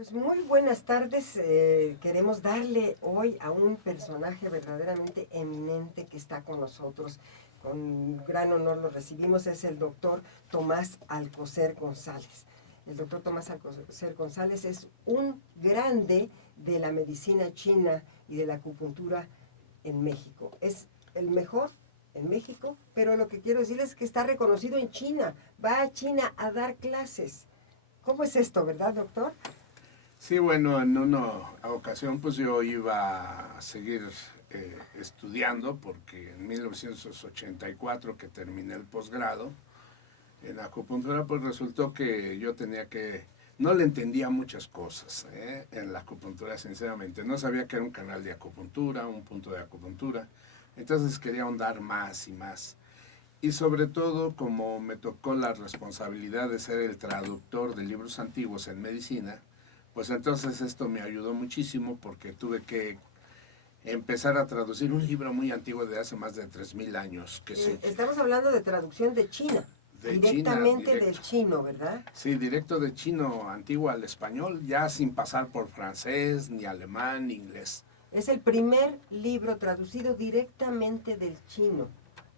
Pues muy buenas tardes. Queremos darle hoy a un personaje verdaderamente eminente que está con nosotros. Con gran honor lo recibimos, es el doctor Tomás Alcocer González. El doctor Tomás Alcocer González es un grande de la medicina china y de la acupuntura en México. Es el mejor en México, pero lo que quiero decirles es que está reconocido en China. Va a China a dar clases. ¿Cómo es esto, verdad, doctor? Sí, bueno, en una ocasión pues yo iba a seguir estudiando porque en 1984 que terminé el posgrado en acupuntura pues resultó que yo tenía que, no le entendía muchas cosas en la acupuntura sinceramente, no sabía que era un canal de acupuntura, un punto de acupuntura, entonces quería ahondar más y más. Y sobre todo, como me tocó la responsabilidad de ser el traductor de libros antiguos en medicina, pues entonces esto me ayudó muchísimo porque tuve que empezar a traducir un libro muy antiguo de hace más de 3000 años. Estamos hablando de traducción de China, De China, directamente directo. del chino, ¿verdad? Sí, directo de chino antiguo al español, ya sin pasar por francés, ni alemán, ni inglés. Es el primer libro traducido directamente del chino.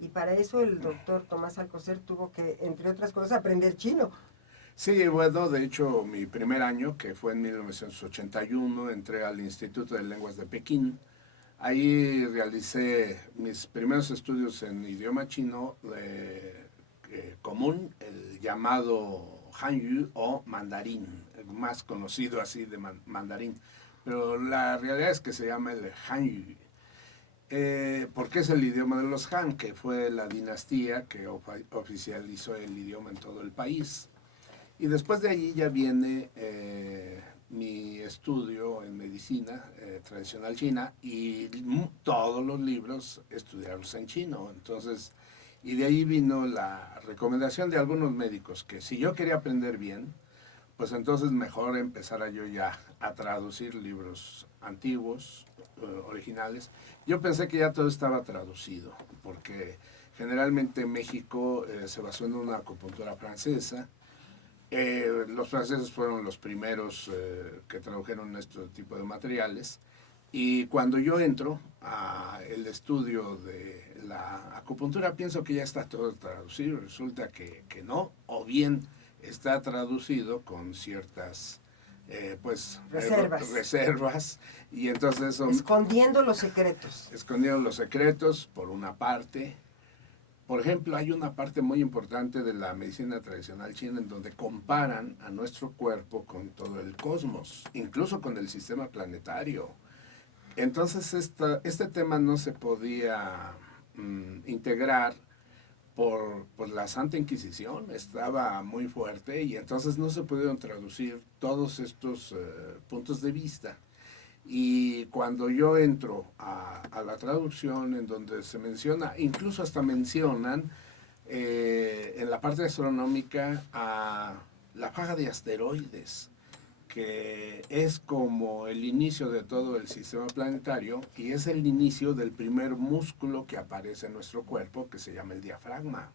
Y para eso el doctor Tomás Alcocer tuvo que, entre otras cosas, aprender chino. Sí, bueno, de hecho, mi primer año, que fue en 1981, entré al Instituto de Lenguas de Pekín. Ahí realicé mis primeros estudios en idioma chino común, el llamado Hanyu o mandarín, más conocido así de mandarín. Pero la realidad es que se llama el Hanyu, porque es el idioma de los Han, que fue la dinastía que oficializó el idioma en todo el país. Y después de allí ya viene mi estudio en medicina tradicional china y todos los libros estudiarlos en chino. Entonces, y de ahí vino la recomendación de algunos médicos que si yo quería aprender bien, pues entonces mejor empezara yo ya a traducir libros antiguos, originales. Yo pensé que ya todo estaba traducido, porque generalmente México se basó en una acupuntura francesa. Los franceses fueron los primeros que tradujeron este tipo de materiales. Y cuando yo entro al estudio de la acupuntura, pienso que ya está todo traducido. Resulta que no, o bien está traducido con ciertas reservas. Y entonces eso, Escondiendo los secretos. escondieron los secretos por una parte. Por ejemplo, hay una parte muy importante de la medicina tradicional china en donde comparan a nuestro cuerpo con todo el cosmos, incluso con el sistema planetario. Entonces, este tema no se podía integrar por la Santa Inquisición, estaba muy fuerte y entonces no se pudieron traducir todos estos puntos de vista. Y cuando yo entro a la traducción en donde se menciona, incluso hasta mencionan en la parte astronómica a la faja de asteroides, que es como el inicio de todo el sistema planetario y es el inicio del primer músculo que aparece en nuestro cuerpo, que se llama el diafragma.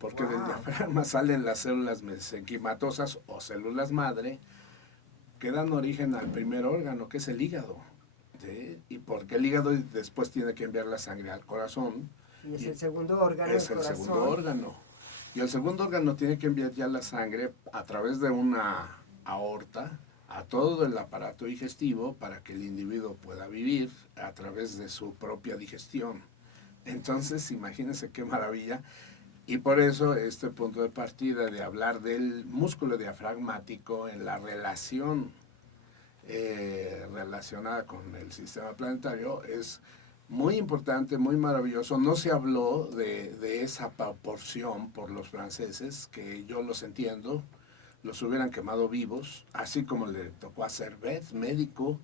Porque del diafragma salen las células mesenquimatosas o células madre, que dan origen al primer órgano, que es el hígado. ¿Sí? Y porque el hígado después tiene que enviar la sangre al corazón. Y es el segundo órgano, es el segundo órgano. Y el segundo órgano tiene que enviar ya la sangre a través de una aorta a todo el aparato digestivo para que el individuo pueda vivir a través de su propia digestión. Entonces, imagínense qué maravilla. Y por eso este punto de partida de hablar del músculo diafragmático en la relación relacionada con el sistema planetario es muy importante, muy maravilloso. No se habló de esa proporción por los franceses, que yo los entiendo, los hubieran quemado vivos, así como le tocó a Servet, médico,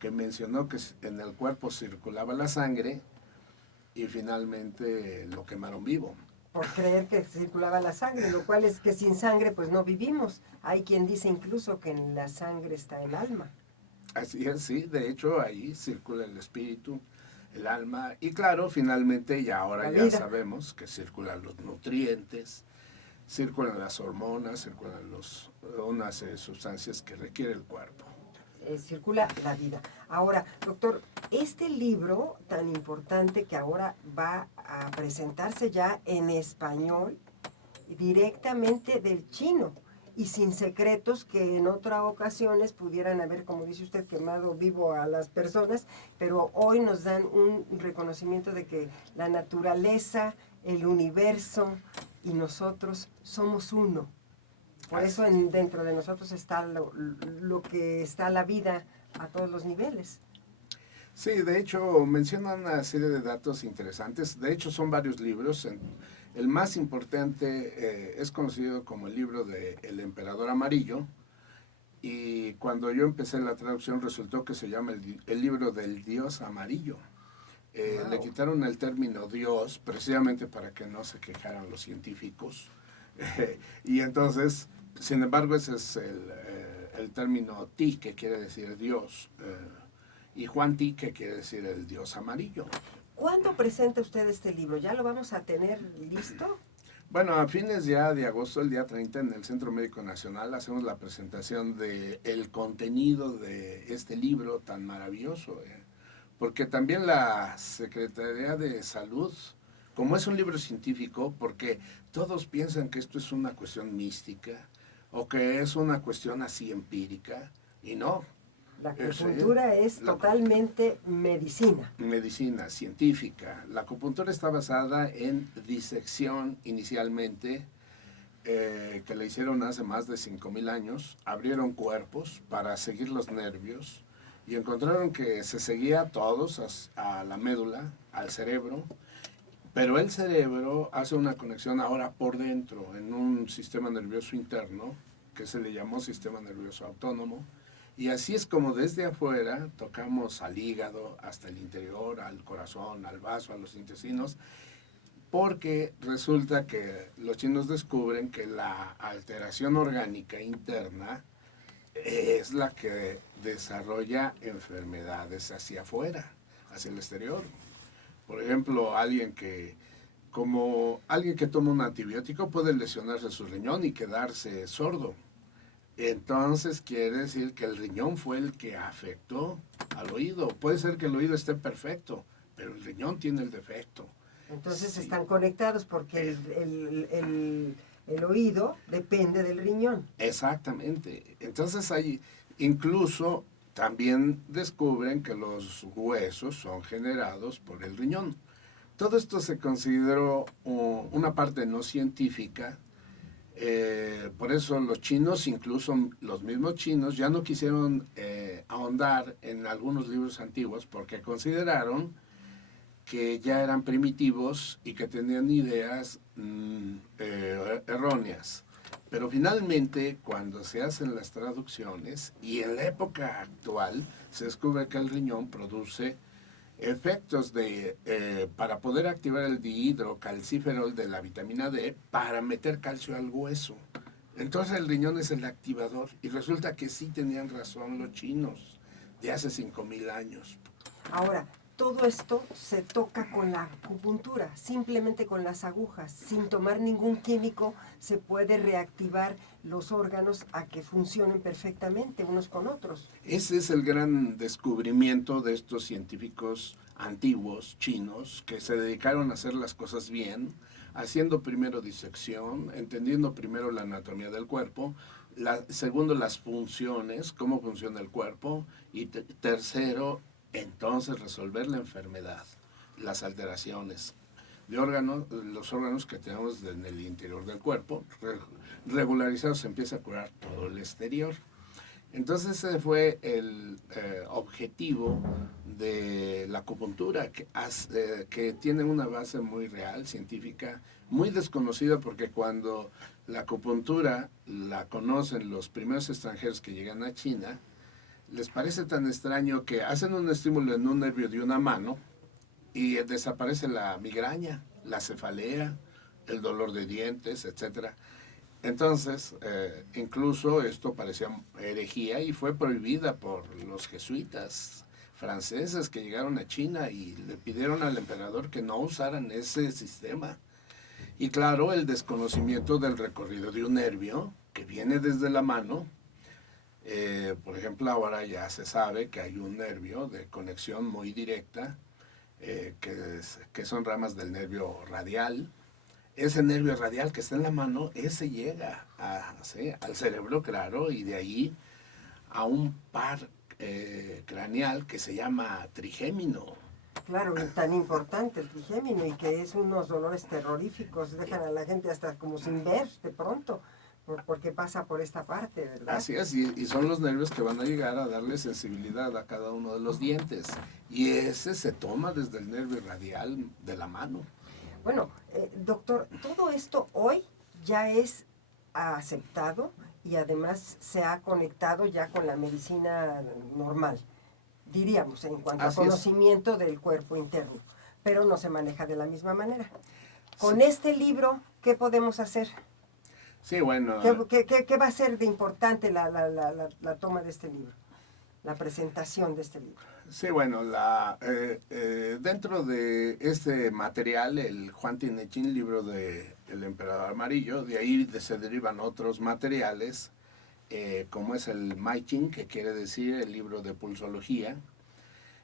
que mencionó que en el cuerpo circulaba la sangre y finalmente lo quemaron vivo. Por creer que circulaba la sangre, lo cual es que sin sangre pues no vivimos. Hay quien dice incluso que en la sangre está el alma. Así es, sí, de hecho ahí circula el espíritu, el alma, y claro, finalmente ya ahora ya sabemos que circulan los nutrientes. circulan las hormonas, circulan unas sustancias que requiere el cuerpo. Circula la vida. Ahora, doctor, este libro tan importante que ahora va a presentarse ya en español, directamente del chino, y sin secretos que en otras ocasiones pudieran haber, como dice usted, quemado vivo a las personas, pero hoy nos dan un reconocimiento de que la naturaleza, el universo y nosotros somos uno. Por eso dentro de nosotros está lo que está la vida a todos los niveles. Sí, de hecho menciona una serie de datos interesantes. De hecho son varios libros. El más importante es conocido como el libro de El Emperador Amarillo. Y cuando yo empecé la traducción resultó que se llama el libro del Dios Amarillo. Wow. Le quitaron el término Dios precisamente para que no se quejaran los científicos. Y entonces, sin embargo, ese es el término Ti, que quiere decir Dios, y Juan Ti, que quiere decir el Dios amarillo. ¿Cuándo presenta usted este libro? ¿Ya lo vamos a tener listo? Bueno, a fines ya de agosto, el día 30, en el Centro Médico Nacional, hacemos la presentación del contenido de este libro tan maravilloso, porque también la Secretaría de Salud, como es un libro científico, porque todos piensan que esto es una cuestión mística o que es una cuestión así empírica, y no. La acupuntura es totalmente medicina. Medicina científica. La acupuntura está basada en disección inicialmente, que le hicieron hace más de 5,000 años. Abrieron cuerpos para seguir los nervios y encontraron que se seguía a todos, a la médula, al cerebro, pero el cerebro hace una conexión ahora por dentro, en un sistema nervioso interno, que se le llamó sistema nervioso autónomo, y así es como desde afuera tocamos al hígado, hasta el interior, al corazón, al vaso, a los intestinos, porque resulta que los chinos descubren que la alteración orgánica interna es la que desarrolla enfermedades hacia afuera, hacia el exterior. Por ejemplo, alguien que toma un antibiótico puede lesionarse su riñón y quedarse sordo. Entonces quiere decir que el riñón fue el que afectó al oído. Puede ser que el oído esté perfecto, pero el riñón tiene el defecto. Entonces Sí. están conectados porque el oído depende del riñón. Exactamente. Entonces hay, incluso también descubren que los huesos son generados por el riñón. Todo esto se consideró una parte no científica. Por eso los chinos, incluso los mismos chinos, ya no quisieron ahondar en algunos libros antiguos porque consideraron que ya eran primitivos y que tenían ideas erróneas. Pero finalmente, cuando se hacen las traducciones y en la época actual, se descubre que el riñón produce efectos para poder activar el dihidrocalciferol de la vitamina D para meter calcio al hueso. Entonces el riñón es el activador y resulta que sí tenían razón los chinos de hace 5,000 años. Ahora, todo esto se toca con la acupuntura, simplemente con las agujas, sin tomar ningún químico, se puede reactivar los órganos a que funcionen perfectamente unos con otros. Ese es el gran descubrimiento de estos científicos antiguos chinos que se dedicaron a hacer las cosas bien, haciendo primero disección, entendiendo primero la anatomía del cuerpo, segundo las funciones, cómo funciona el cuerpo, y tercero, entonces resolver la enfermedad, las alteraciones de órganos, los órganos que tenemos en el interior del cuerpo, regularizados, se empieza a curar todo el exterior. Entonces ese fue el objetivo de la acupuntura, que tiene una base muy real, científica, muy desconocida, porque cuando la acupuntura la conocen los primeros extranjeros que llegan a China, les parece tan extraño que hacen un estímulo en un nervio de una mano y desaparece la migraña, la cefalea, el dolor de dientes, etc. Entonces, incluso esto parecía herejía y fue prohibida por los jesuitas franceses que llegaron a China y le pidieron al emperador que no usaran ese sistema. Y claro, el desconocimiento del recorrido de un nervio que viene desde la mano. Por ejemplo, ahora ya se sabe que hay un nervio de conexión muy directa, que son ramas del nervio radial. Ese nervio radial que está en la mano, ese llega ¿sí? al cerebro, claro, y de ahí a un par craneal que se llama trigémino. Claro, y tan importante el trigémino y que es unos dolores terroríficos, dejan a la gente hasta como sin ver de pronto, porque pasa por esta parte, ¿verdad? Así es, y son los nervios que van a llegar a darle sensibilidad a cada uno de los dientes. Y ese se toma desde el nervio radial de la mano. Bueno, doctor, todo esto hoy ya es aceptado y además se ha conectado ya con la medicina normal, diríamos, en cuanto a conocimiento del cuerpo interno, pero no se maneja de la misma manera. Con este libro, ¿qué podemos hacer? Sí, bueno. ¿Qué va a ser de importante la toma de este libro? La presentación de este libro. Sí, bueno, dentro de este material, el Juan Tinechin, libro de El Emperador Amarillo, de ahí se derivan otros materiales, como es el Maichin, que quiere decir el libro de pulsología.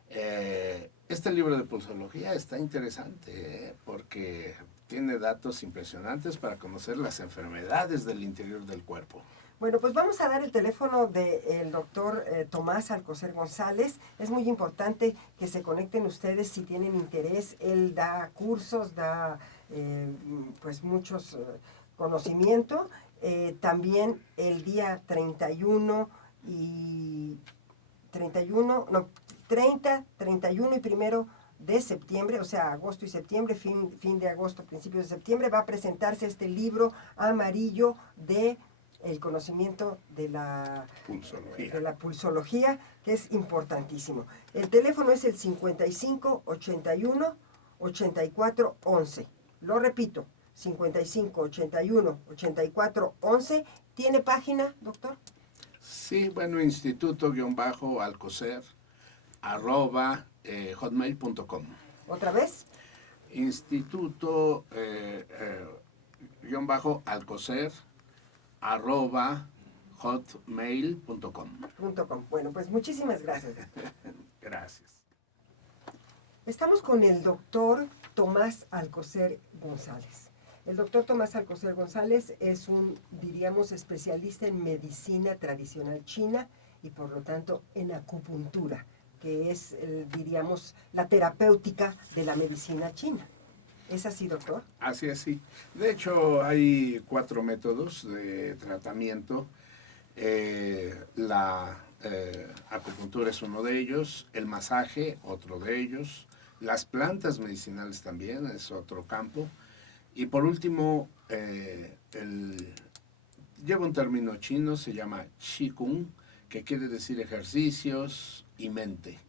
Este libro de pulsología está interesante, porque tiene datos impresionantes para conocer las enfermedades del interior del cuerpo. Bueno, pues vamos a dar el teléfono del doctor Tomás Alcocer González. Es muy importante que se conecten ustedes si tienen interés. Él da cursos, da pues muchos conocimiento. También el día 30, 31 y 1 de septiembre, o sea, agosto y septiembre, fin de agosto, principios de septiembre, va a presentarse este libro amarillo de el conocimiento de la pulsología, que es importantísimo. El teléfono es el 55 81 84 11. Lo repito, 55 81 84 11. ¿Tiene página, doctor? Sí, bueno, instituto-alcocer @hotmail.com. ¿Otra vez? Instituto-alcocer @hotmail.com. Bueno, pues muchísimas gracias. Gracias. Estamos con el doctor Tomás Alcocer González. El doctor Tomás Alcocer González es un, diríamos, especialista en medicina tradicional china y por lo tanto en acupuntura, que es, diríamos, la terapéutica de la medicina china. ¿Es así, doctor? Así es, sí. De hecho, hay 4 métodos de tratamiento. La acupuntura es uno de ellos, el masaje, otro de ellos, las plantas medicinales también es otro campo. Y por último, lleva un término chino, se llama Qigong, que quiere decir ejercicios y mente,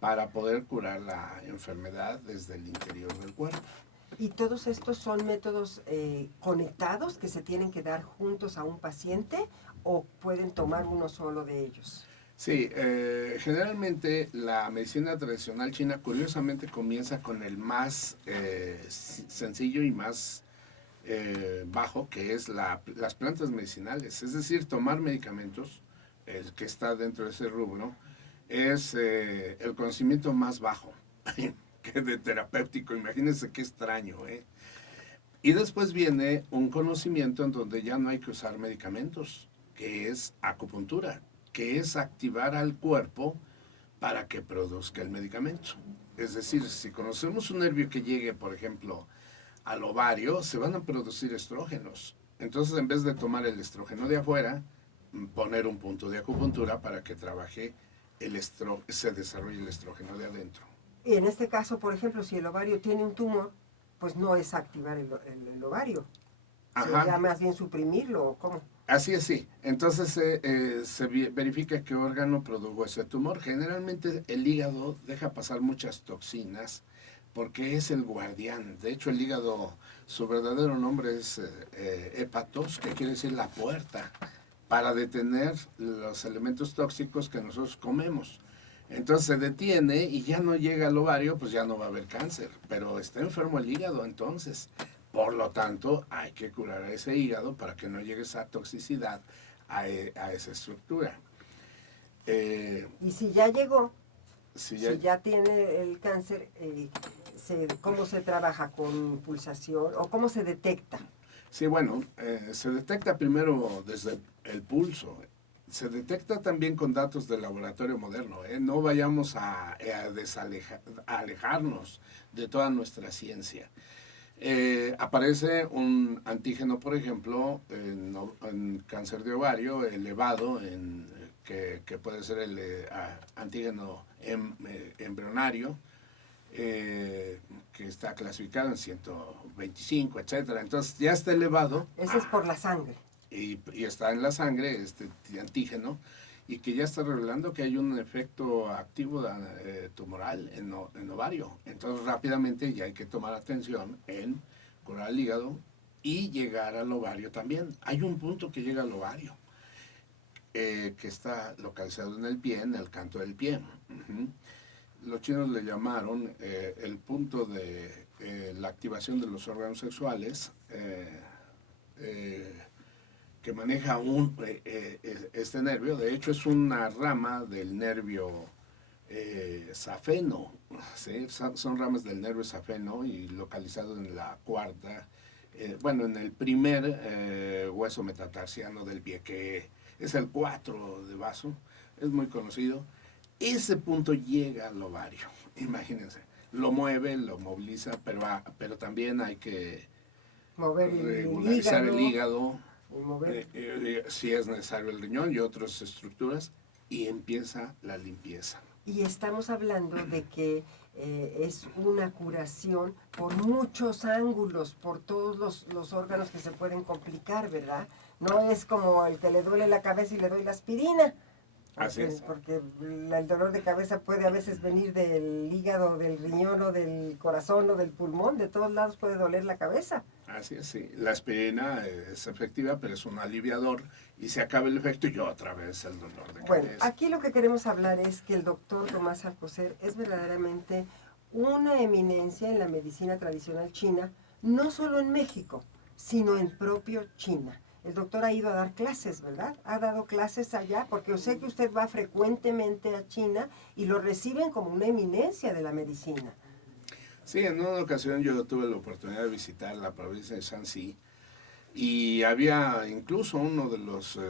para poder curar la enfermedad desde el interior del cuerpo. ¿Y todos estos son métodos conectados que se tienen que dar juntos a un paciente o pueden tomar uno solo de ellos? Sí, generalmente la medicina tradicional china curiosamente comienza con el más sencillo y más bajo, que es las plantas medicinales. Es decir, tomar medicamentos, que está dentro de ese rubro, es el conocimiento más bajo que de terapéutico. Imagínense qué extraño, ¿eh? Y después viene un conocimiento en donde ya no hay que usar medicamentos, que es acupuntura, que es activar al cuerpo para que produzca el medicamento. Es decir, si conocemos un nervio que llegue, por ejemplo, al ovario, se van a producir estrógenos. Entonces, en vez de tomar el estrógeno de afuera, poner un punto de acupuntura para que trabaje se desarrolle el estrógeno de adentro. Y en este caso, por ejemplo, si el ovario tiene un tumor, pues no es activar el ovario. Sería más bien suprimirlo, ¿o cómo? Así es, sí. Entonces se verifica qué órgano produjo ese tumor. Generalmente el hígado deja pasar muchas toxinas porque es el guardián. De hecho, el hígado, su verdadero nombre es hepatos, que quiere decir la puerta, para detener los elementos tóxicos que nosotros comemos. Entonces se detiene y ya no llega al ovario, pues ya no va a haber cáncer. Pero está enfermo el hígado entonces. Por lo tanto, hay que curar a ese hígado para que no llegue esa toxicidad a esa estructura. Y si ya llegó, Si si ya tiene el cáncer, ¿cómo se trabaja? ¿Con pulsación o cómo se detecta? Sí, bueno, se detecta primero desde el pulso. Se detecta también con datos del laboratorio moderno. No vayamos a alejarnos de toda nuestra ciencia. Aparece un antígeno, por ejemplo, en cáncer de ovario elevado, que puede ser el antígeno embrionario, que está clasificado en 125, etcétera. Entonces ya está elevado. Ese es por la sangre. Y está en la sangre este antígeno, y que ya está revelando que hay un efecto activo tumoral en ovario. Entonces rápidamente ya hay que tomar atención en curar el hígado y llegar al ovario también. Hay un punto que llega al ovario, que está localizado en el pie, en el canto del pie. Uh-huh. Los chinos le llamaron el punto de la activación de los órganos sexuales, que maneja este nervio. De hecho, es una rama del nervio safeno, ¿sí? Son ramas del nervio safeno y localizado en la cuarta, en el primer hueso metatarsiano del pie, que es el 4 de vaso, es muy conocido. Ese punto llega al ovario, imagínense. Lo mueve, lo moviliza, pero también hay que mover regularizar el hígado, mover. si es necesario el riñón y otras estructuras, y empieza la limpieza. Y estamos hablando de que es una curación por muchos ángulos, por todos los órganos que se pueden complicar, ¿verdad? No es como el que le duele la cabeza y le doy la aspirina. Así es. Porque el dolor de cabeza puede a veces venir del hígado, del riñón o del corazón o del pulmón. De todos lados puede doler la cabeza. Así es, sí. La aspirina es efectiva, pero es un aliviador y se acaba el efecto y otra vez el dolor de cabeza. Bueno, aquí lo que queremos hablar es que el doctor Tomás Alcocer es verdaderamente una eminencia en la medicina tradicional china, no solo en México, sino en propio China. El doctor ha ido a dar clases, ¿verdad? Ha dado clases allá, porque yo sé que usted va frecuentemente a China y lo reciben como una eminencia de la medicina. Sí, en una ocasión yo tuve la oportunidad de visitar la provincia de Shanxi y había incluso uno de los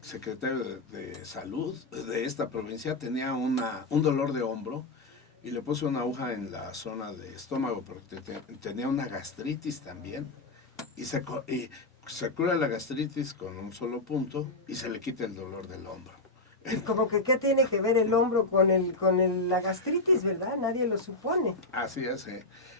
secretarios de salud de esta provincia tenía un dolor de hombro y le puso una aguja en la zona de estómago porque tenía una gastritis también. Y se cura la gastritis con un solo punto y se le quita el dolor del hombro. Y como que qué tiene que ver el hombro con la gastritis, ¿verdad? Nadie lo supone. Así es.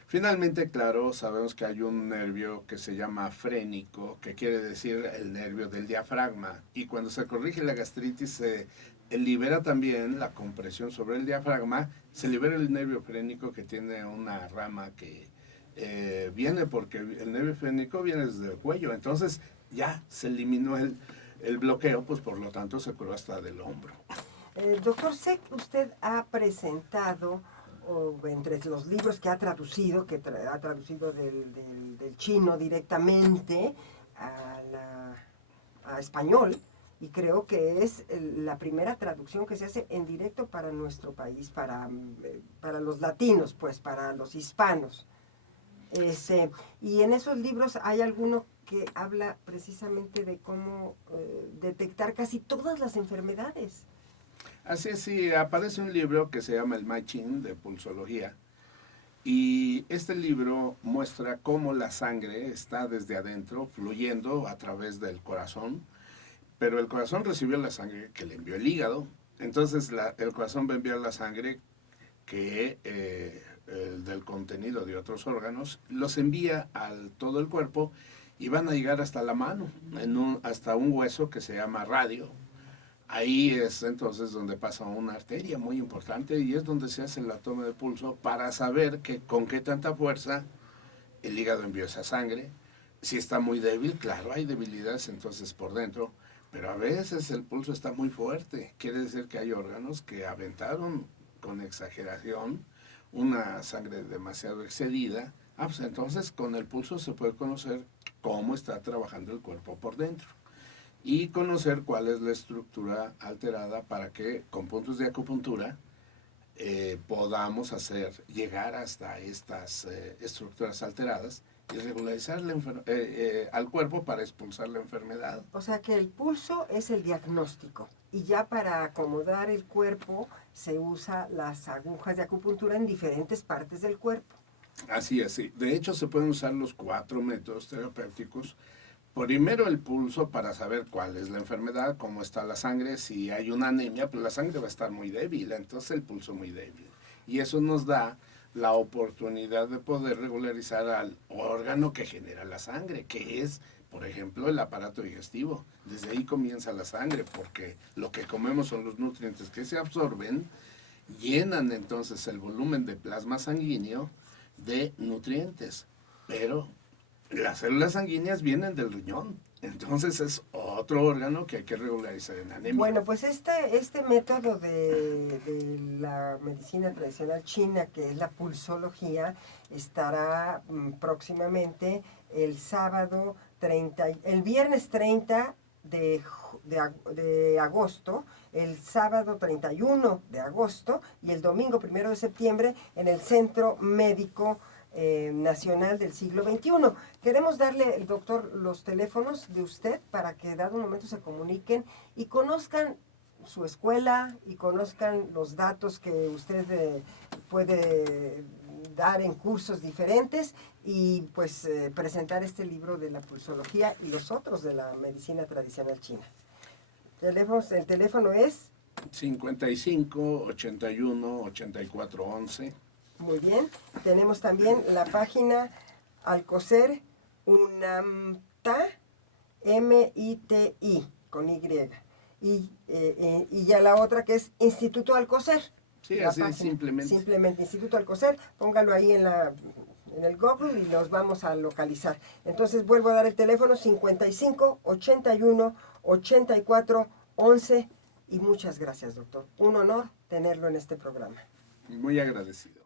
Finalmente, claro, sabemos que hay un nervio que se llama frénico, que quiere decir el nervio del diafragma. Y cuando se corrige la gastritis, se libera también la compresión sobre el diafragma, se libera el nervio frénico, que tiene una rama que viene porque el nervio frénico viene desde el cuello, entonces ya se eliminó el bloqueo, pues por lo tanto se curó hasta del hombro. Doctor, sé que usted ha presentado, entre los libros que ha traducido, ha traducido del chino directamente a español, y creo que es la primera traducción que se hace en directo para nuestro país, para los latinos, pues, para los hispanos. Y en esos libros hay alguno que habla precisamente de cómo detectar casi todas las enfermedades. Así es, sí, aparece un libro que se llama el Ma Ching de pulsología, y este libro muestra cómo la sangre está desde adentro fluyendo a través del corazón, pero el corazón recibió la sangre que le envió el hígado, entonces el corazón va a enviar la sangre que del contenido de otros órganos, los envía a todo el cuerpo y van a llegar hasta la mano, hasta un hueso que se llama radio. Ahí es entonces donde pasa una arteria muy importante y es donde se hace la toma de pulso para saber con qué tanta fuerza el hígado envió esa sangre. Si está muy débil, claro, hay debilidades entonces por dentro, pero a veces el pulso está muy fuerte. Quiere decir que hay órganos que aventaron con exageración una sangre demasiado excedida Pues entonces con el pulso se puede conocer cómo está trabajando el cuerpo por dentro y conocer cuál es la estructura alterada para que con puntos de acupuntura podamos llegar hasta estas estructuras alteradas y regularizar al cuerpo para expulsar la enfermedad. O sea que el pulso es el diagnóstico y ya para acomodar el cuerpo se usa las agujas de acupuntura en diferentes partes del cuerpo. Así es, sí. De hecho, se pueden usar los 4 métodos terapéuticos. Primero el pulso para saber cuál es la enfermedad, cómo está la sangre. Si hay una anemia, pues la sangre va a estar muy débil, entonces el pulso muy débil. Y eso nos da la oportunidad de poder regularizar al órgano que genera la sangre, que es, por ejemplo, el aparato digestivo. Desde ahí comienza la sangre, porque lo que comemos son los nutrientes que se absorben, llenan entonces el volumen de plasma sanguíneo de nutrientes, pero las células sanguíneas vienen del riñón, entonces es otro órgano que hay que regularizar en anemia. Bueno, pues este método de la medicina tradicional china, que es la pulsología, estará próximamente el viernes 30 de agosto, el sábado 31 de agosto y el domingo 1 de septiembre en el Centro Médico Nacional del Siglo XXI. Queremos darle, el doctor, los teléfonos de usted para que dado un momento se comuniquen y conozcan su escuela y conozcan los datos que usted puede dar en cursos diferentes y pues presentar este libro de la pulsología y los otros de la medicina tradicional china. El teléfono es 55 81 84 11. Muy bien. Tenemos también la página Alcocer UNAMTA, MITI, con Y. Y ya la otra que es Instituto Alcocer. Sí, así es, simplemente. Simplemente Instituto Alcocer. Póngalo ahí en el Google y nos vamos a localizar. Entonces vuelvo a dar el teléfono 55 81 84 11 y muchas gracias, doctor. Un honor tenerlo en este programa. Muy agradecido.